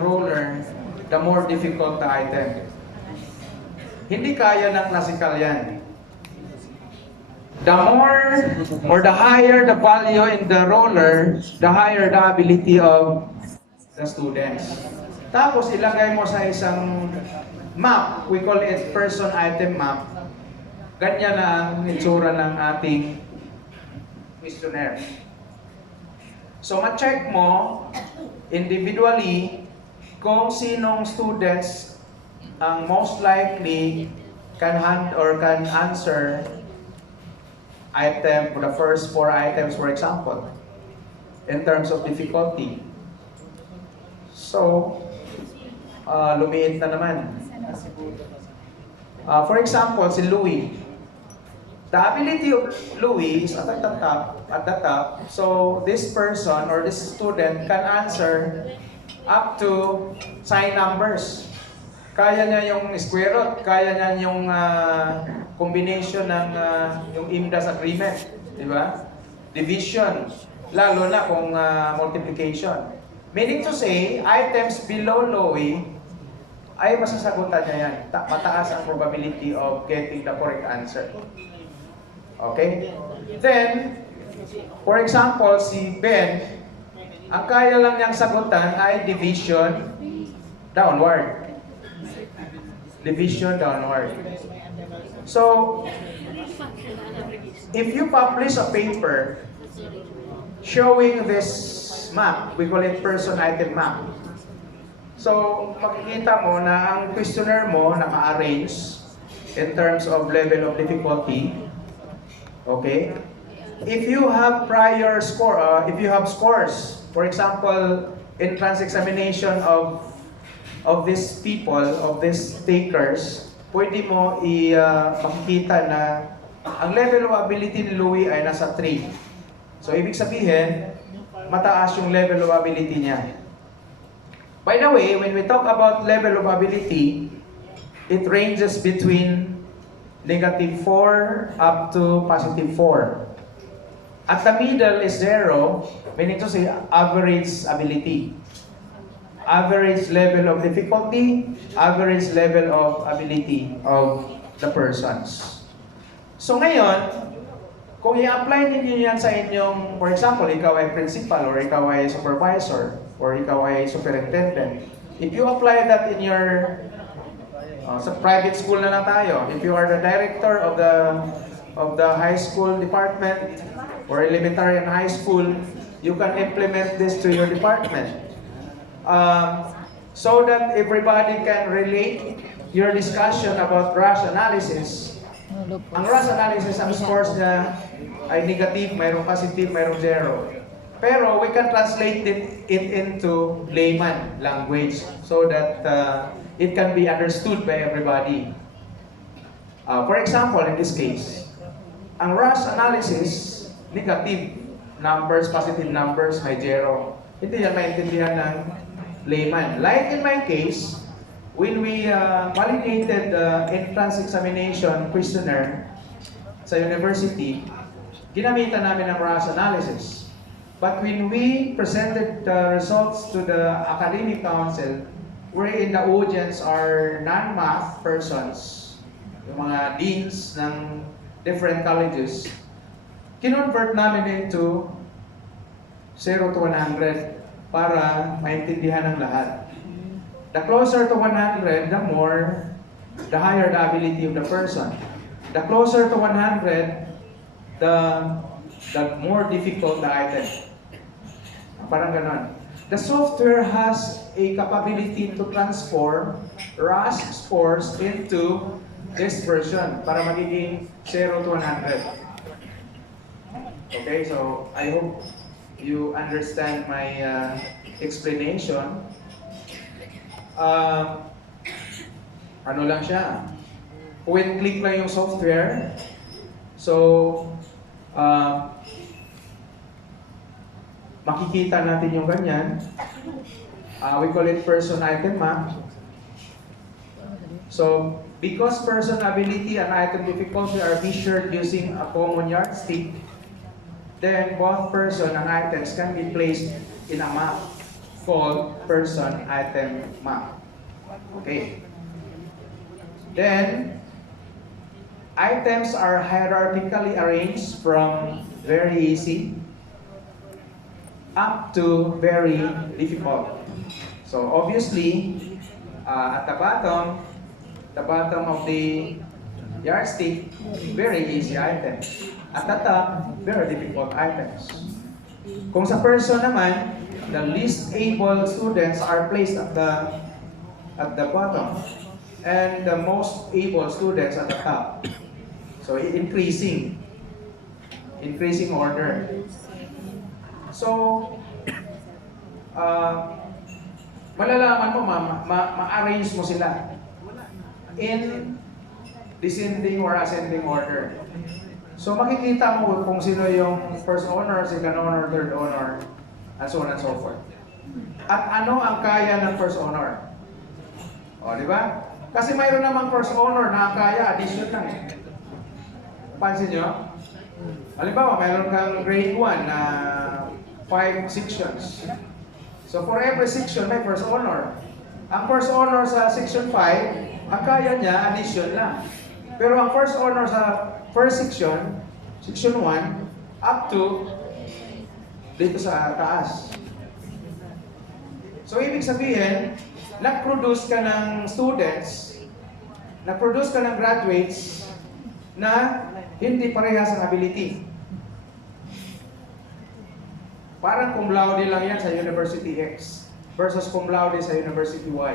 roller, the more difficult the item. Hindi kaya ng classical yan. The more or the higher the value in the roller, the higher the ability of the students. Tapos ilagay mo sa isang map, we call it person item map. Ganyan na ang itsura ng ating questionnaire. So ma-check mo individually kung sinong students ang most likely can answer item for the first 4 items, for example, in terms of difficulty. So, lumiit na naman. For example, si Louis. The ability of Louis is at the top. So, this person or this student can answer up to sign numbers. Kaya niya yung square root, kaya niya yung combination ng yung IMDAS agreement, di ba? Division, lalo na kung multiplication. Meaning to say, items below Louis ay masasagutan niya yan. Mataas ang probability of getting the correct answer. Okay? Then, for example, si Ben, ang kaya lang niyang sagutan ay division downward. Division downward. So, if you publish a paper showing this map, we call it person item map. So, makikita mo na ang questionnaire mo naka-arrange in terms of level of difficulty. Okay? If you have prior score, if you have scores, for example, entrance examination of these people, of these takers, pwede mo makikita na ang level of ability ni Louis ay nasa 3. So, ibig sabihin, mataas yung level of ability niya. By the way, when we talk about level of ability, it ranges between -4 up to +4. At the middle is 0, meaning to say average ability. Average level of difficulty, average level of ability of the persons. So ngayon, kung i-apply ninyo yan sa inyong, for example, ikaw ay principal, or ikaw ay supervisor, or ikaw ay superintendent, if you apply that in your, sa private school na lang tayo, if you are the director of the high school department, or elementary and high school, you can implement this to your department. So that everybody can relate your discussion about RAS analysis. Ang RAS analysis, ang scores niya ay negative, mayroong positive, mayroong 0. Pero we can translate it into layman language so that it can be understood by everybody. For example, in this case, ang RAS analysis, negative numbers, positive numbers, may 0. Hindi yan maintindihan ng layman. Like in my case, when we validated the entrance examination questionnaire sa university, ginamitan namin ng RAS analysis. But when we presented the results to the academic council, wherein the audience are non-math persons, yung mga deans ng different colleges, kinonvert namin into 0 to 100 para maintindihan ng lahat. The closer to 100, the more, the higher the ability of the person. The closer to 100, the more difficult the item. Parang ganon. The software has a capability to transform RAS scores into this version para magiging 0 to 100. Okay, so I hope you understand my explanation. Ano lang siya? Point click lang yung software. So, makikita natin yung ganyan. We call it person item map. So, because person ability and item difficulty are measured using a common yardstick, then both person and items can be placed in a map. called person item map. Okay. Then, items are hierarchically arranged from very easy up to very difficult. So obviously, at the bottom of the yardstick, very easy items. At the top, very difficult items. Kung sa person naman, the least able students are placed at the bottom, and the most able students at the top. So increasing order. So malalaman mo, ma-arrange mo sila in descending or ascending order. So makikita mo kung sino yung first honor, second honor, third honor, and so on and so forth. At ano ang kaya ng first honor? O, di ba? Kasi mayroon namang first honor na ang kaya, addition lang eh. Pansin nyo? Halimbawa, mayroon kang grade 1 na 5 sections. So for every section, may first honor. Ang first honor sa section 5, ang kaya niya, addition lang. Pero ang first honor sa first section, section 1, up to dito sa taas. So ibig sabihin, nag-produce ka ng students, nag-produce ka ng graduates na hindi parehas ang ability. Parang cum laude lang yan sa University X versus cum laude sa University Y.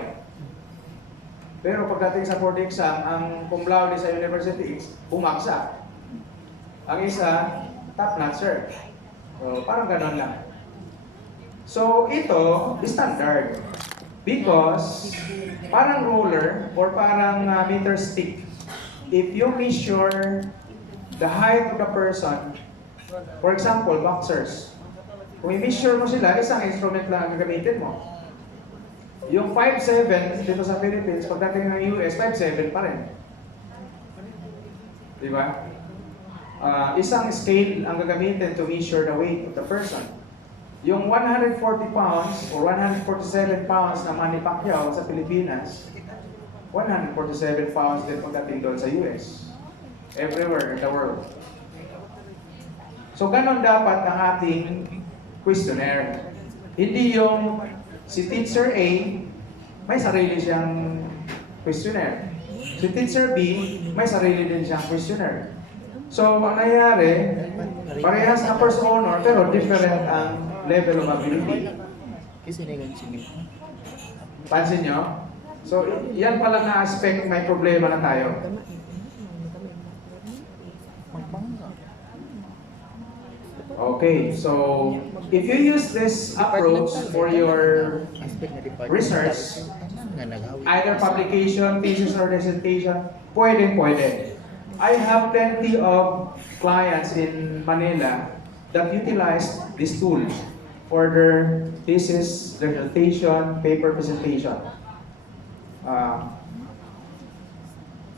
Pero pagdating sa board exam, ang cum laude sa University X, bumagsak. Ang isa, top-notcher. So, parang ganon lang. So, ito, standard. Because, parang ruler or parang meter stick. If you measure the height of the person, for example, boxers, kung i-measure mo sila, isang instrument lang ang gagamitin mo. Yung 5'7" dito sa Philippines, pagdating ng US, 5'7" pa rin. Di ba? Isang scale ang gagamitin to measure the weight of the person. Yung 140 pounds or 147 pounds na Manny Pacquiao sa Pilipinas, 147 pounds din pagdating doon sa US. Everywhere in the world. So, ganon dapat ang ating questionnaire. Hindi yung si Teacher A, may sarili siyang questionnaire. Si Teacher B, may sarili din siyang questionnaire. So, ang nangyayari, parehas na first honor, pero different ang level of ability. Pansin nyo? So, yan pala na aspect, may problema na tayo. Okay, so if you use this approach for your research, either publication, thesis, or dissertation, pwede. I have plenty of clients in Manila that utilize this tool for their thesis, their dissertation, paper presentation.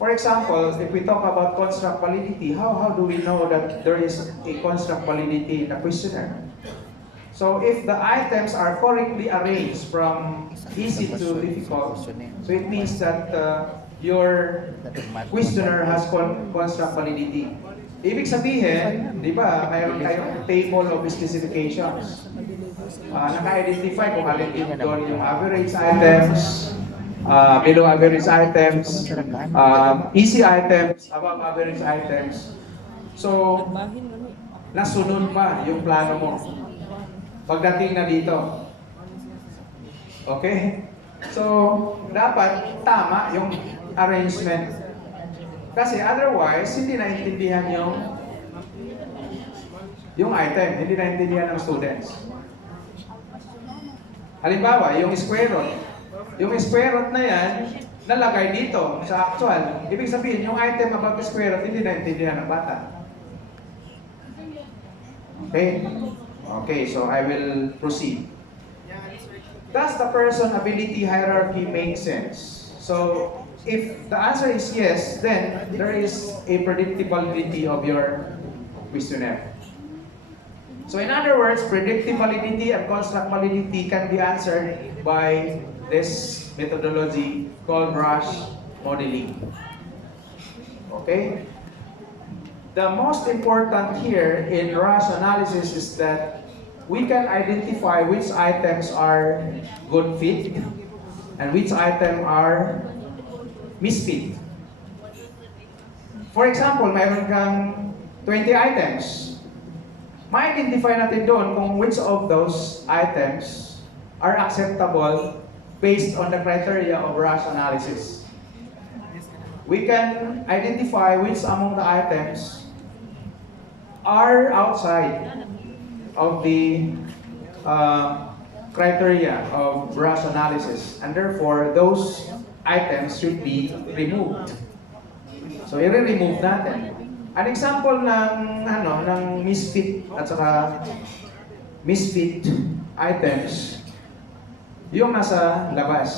For example, if we talk about construct validity, how do we know that there is a construct validity in the questionnaire? So if the items are correctly arranged from easy to difficult, so it means that your questionnaire has construct validity. Ibig sabihin, di ba, mayroon kayong table of specifications. Naka-identify kung alin doon yung average items, below average items, easy items, above average items. So, nasunod pa yung plano mo pagdating na dito. Okay? So, dapat tama yung arrangement. Kasi otherwise, hindi naintindihan yung item, hindi naintindihan ng students. Halimbawa, yung square root. Yung square root na yan, nalagay dito sa actual. Ibig sabihin, yung item about square root, hindi naintindihan ng bata. Okay? Okay, so I will proceed. Does the person ability hierarchy make sense? So, if the answer is yes, then there is a predictability of your questionnaire. So in other words, predictive validity and construct validity can be answered by this methodology called Rush modeling. Okay? The most important here in Rush analysis is that we can identify which items are good fit and which items are misfit. For example, mayroon kang 20 items. Ma-identify natin doon kung which of those items are acceptable based on the criteria of Rush analysis. We can identify which among the items are outside of the criteria of Rush analysis, and therefore those items should be removed. So i-remove natin. An example ng misfit at saka misfit items, yung nasa labas.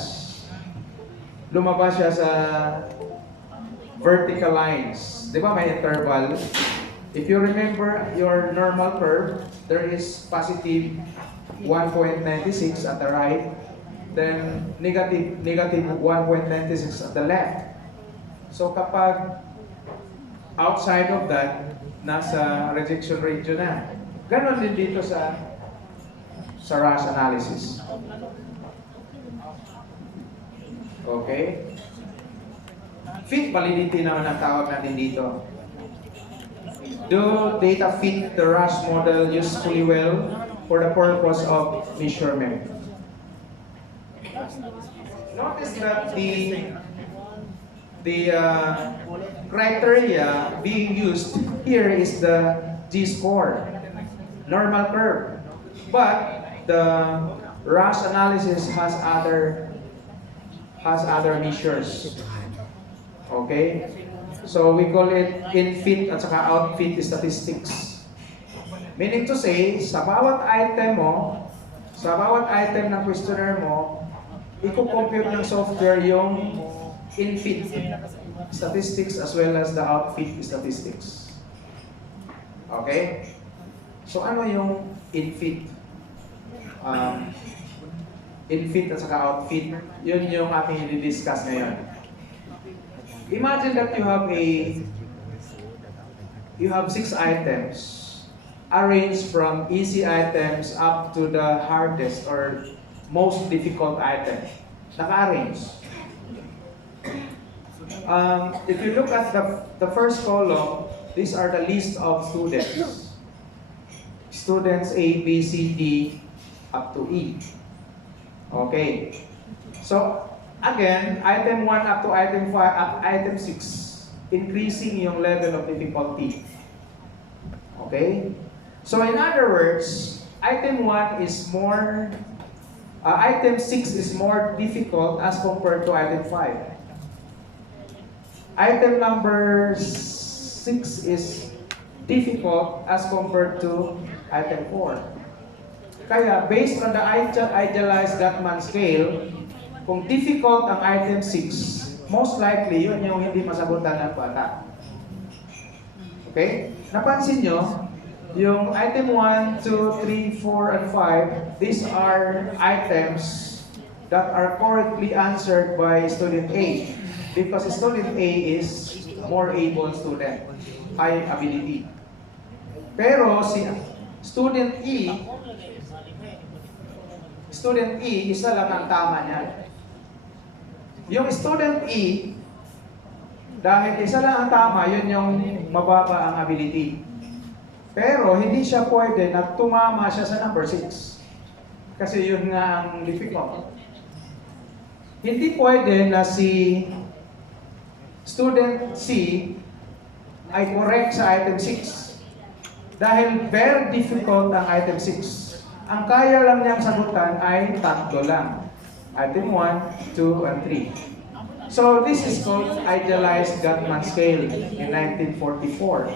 Lumabas siya sa vertical lines. Di ba may interval? If you remember your normal curve, there is positive 1.96 at the right, then negative 1.96 at the left. So kapag outside of that, nasa rejection region na. Ganon din dito sa Rush analysis. Okay? Fit validity naman ang tawag natin dito. Do data fit the Rush model usefully well for the purpose of measurement? Notice that the criteria being used here is the G-score, normal curve. But the Rush analysis has other measures. Okay? So we call it in-fit at saka out-fit statistics. Meaning to say, sa bawat item ng questionnaire mo, i-compute ng software yung in-fit statistics as well as the out-fit statistics. Okay? So ano yung in-fit? In-fit at saka out-fit, yun yung ating i-discuss ngayon. Imagine that you have 6 items arranged from easy items up to the hardest or most difficult item. Naka-arrange. If you look at the first column, these are the list of students. Students A, B, C, D, up to E. Okay. So, again, item 1 up to item 5, item 6, increasing yung level of difficulty. Okay? So, in other words, item 1 is more, item 6 is more difficult as compared to item 5. Item number 6 is difficult as compared to item 4. Kaya, based on the idealized Gatman scale, kung difficult ang item 6, most likely yun yung hindi masagutan ng bata. Okay? Napansin nyo, yung item 1, 2, 3, 4, and 5, these are items that are correctly answered by student A. Because student A is more able student, high ability. Pero si student E, isa lang ang tama niya. Yung student E, dahil isa lang ang tama, yun yung mababa ang ability. Pero hindi siya pwede na tumama siya sa number 6. Kasi yun nga ang difficult. Hindi pwede na si student C ay correct sa item 6. Dahil very difficult ang item 6. Ang kaya lang niyang sagutan ay 3 lang. Item 1, 2, and 3. So this is called idealized Gatman scale in 1944.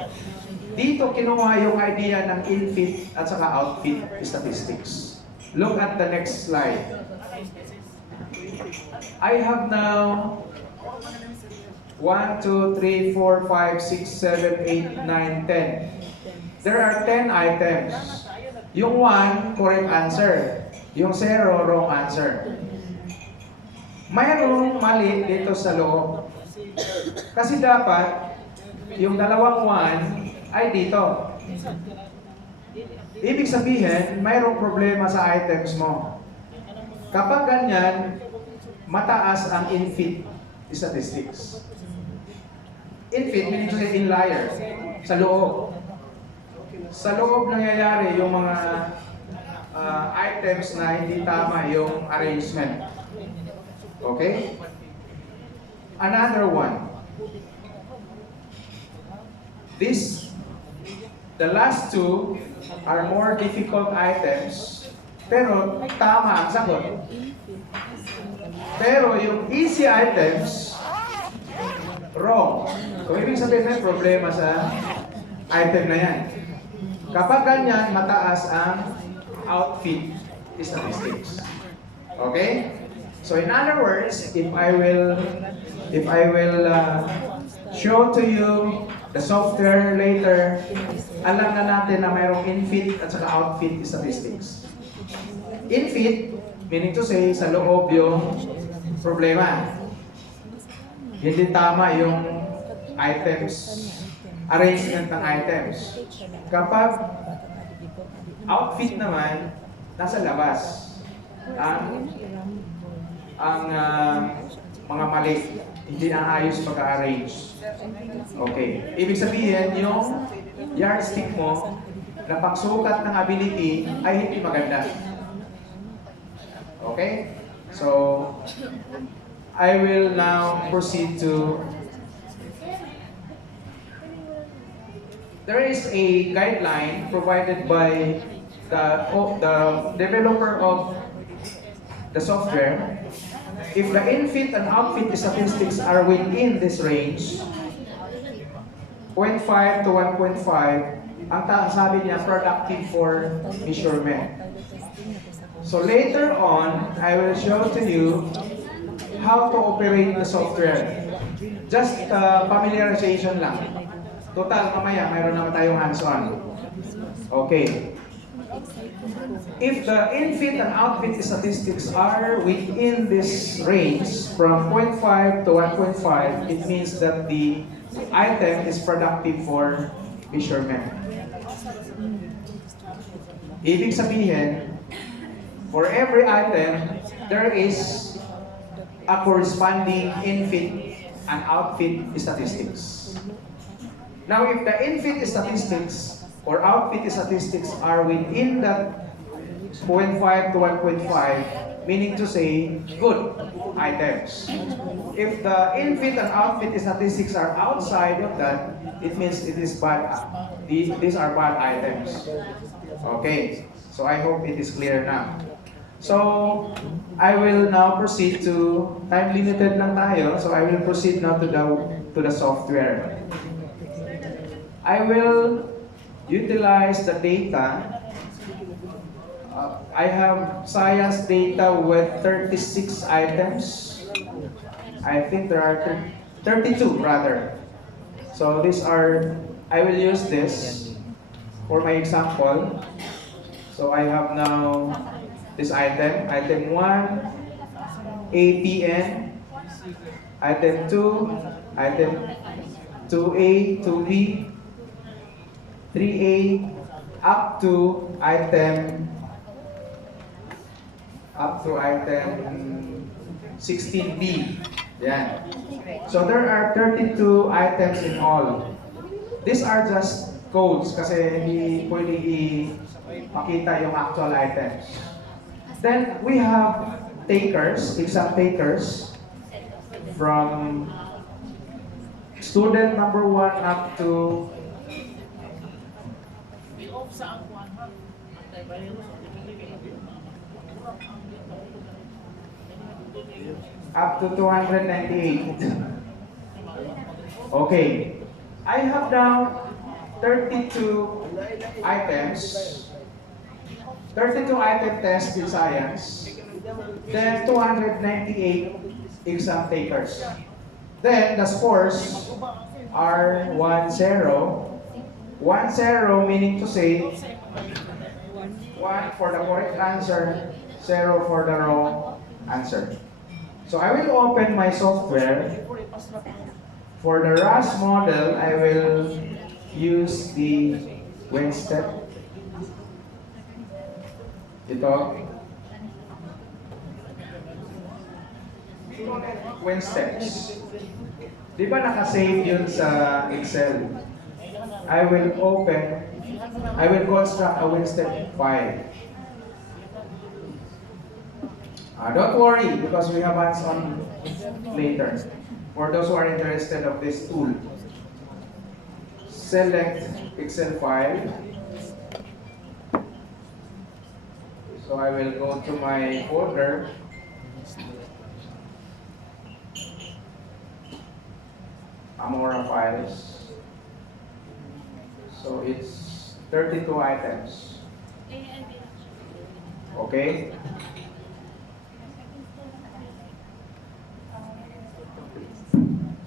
Dito kinuha yung idea ng in-fit at saka out-fit statistics. Look at the next slide. I have now 1, 2, 3, 4, 5, 6, 7, 8, 9, 10. There are 10 items. Yung 1, correct answer. Yung 0, wrong answer. Mayroong mali dito sa loob. Kasi dapat, yung dalawang 1 ay dito. Ibig sabihin, mayroong problema sa items mo. Kapag ganyan, mataas ang infit statistics. Infit, meaning to say inlier, sa loob. Sa loob nangyayari yung mga items na hindi tama yung arrangement. Okay? Another one. The last two are more difficult items, pero tama ang sagot. Pero yung easy items, wrong. So, ibig sabihin may problema sa item na yan. Kapag ganyan, mataas ang outfit statistics. Okay? So, in other words, if I will show to you the software later, alam na natin na mayroong infit at saka outfit statistics. Infit, meaning to say, sa loob yung problema. Hindi tama yung items, arrangement ng items. Kapag outfit naman, nasa labas. Ang mga mali, hindi naayos pagka-arrange. Okay. Ibig sabihin, yung yardstick mo na pagsukat ng ability ay hindi maganda. Okay? So, I will now proceed to... There is a guideline provided by the developer of the software. If the infit and outfit statistics are within this range, 0.5 to 1.5, ang sabi niya, productive for measurement. So later on, I will show to you how to operate the software. Just familiarization lang. Total, mamaya, mayroon naman tayong hands-on. Okay. If the infit and outfit statistics are within this range from 0.5 to 1.5, it means that the item is productive for measurement. Ibig sabihin, for every item, there is a corresponding infit and outfit statistics. Now, if the infit statistics or outfit statistics are within that 0.5 to 1.5, meaning to say, good items. If the infit and outfit statistics are outside of that, it means it is bad. These are bad items. Okay, so I hope it is clear now. So, I will now proceed to, time limited lang tayo, so I will proceed now to the software. I will utilize the data. I have science data with 36 items. I think there are 32 rather. So these are, I will use this for my example. So I have now this item 1, APN, item 2, item 2A, 2B, 3A, up to item 16B. Yan. So there are 32 items in all. These are just codes kasi hindi pwede ipakita yung actual items. Then we have takers, exam takers from student number 1 up to up to 298. Okay. I have now 32 items. 32 item tests in science. Then 298 exam takers. Then the scores are 1-0. 1-0 meaning to say 1 for the correct answer, 0 for the wrong answer. So I will open my software. For the RAS model, I will use the Wednesday. Ito. Wednesdays. Di ba nakasave yun sa Excel? I will construct a Wednesday file. Don't worry, because we have hands-on later. For those who are interested of this tool, select Excel file. So I will go to my folder. Amora files. So it's 32 items. Okay?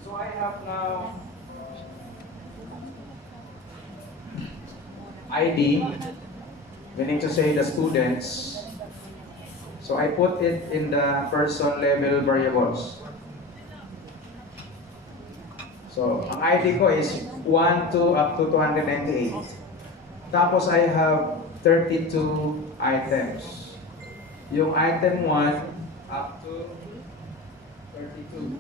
So I have now ID, meaning to say the students. So I put it in the person level variables. So ang ID ko is 1 to up to 298. Tapos I have 32 items. Yung item 1 up to 32.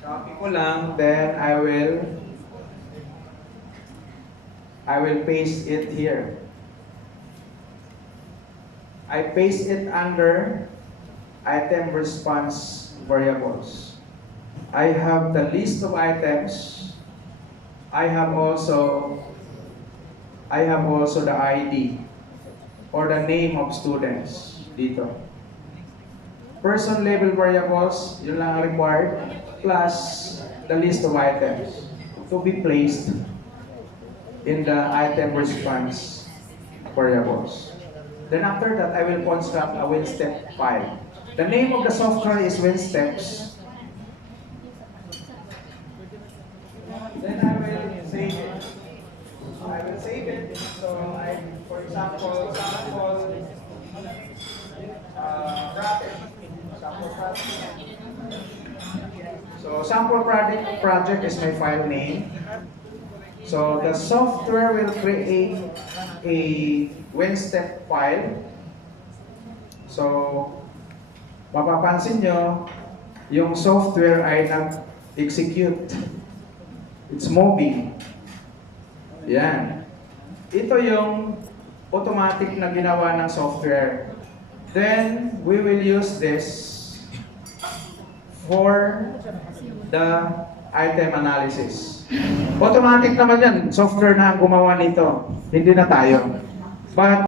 Copy ko lang, then I will paste it here. I paste it under item response variables. I have the list of items. I have also the ID or the name of students dito. Person level variables, yun lang ang required, plus the list of items to be placed in the item response variables. Then after that, I will construct a WinStep file. The name of the software is WinSteps. Then I will save it. So for example, bracket. So sample project is my file name. So the software will create a WinStep file. So mapapansin nyo, yung software ay nag-execute. It's moving. Yan. Ito yung automatic na ginawa ng software. Then, we will use this for the item analysis. Automatic naman yan. Software na ang gumawa nito. Hindi na tayo. But